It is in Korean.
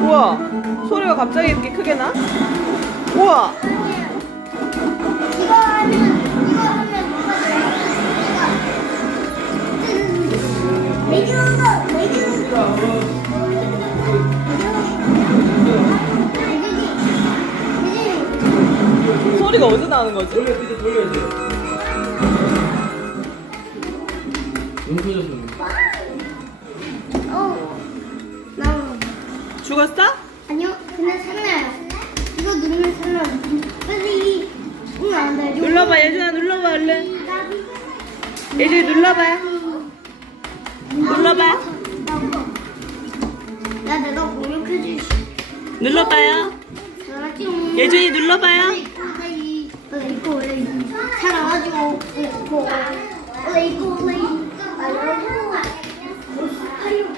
우와 소리가 갑자기 이렇게 크게 나? 우와 소리가 어디서 나는 거지? 돌려 돌려야지. 어, 나 죽었어? 아니요, 그냥 살나요. 이거 누르면 살나요. 빨리 응, 안 돼. 눌러봐 예준아 눌러봐 얼른 예준이 눌러봐요 눌러봐요 야, 내가 공격해줄 수. 눌러봐요? 예준이 눌러봐요 나 이- 나 이거 원래 잘안 하지고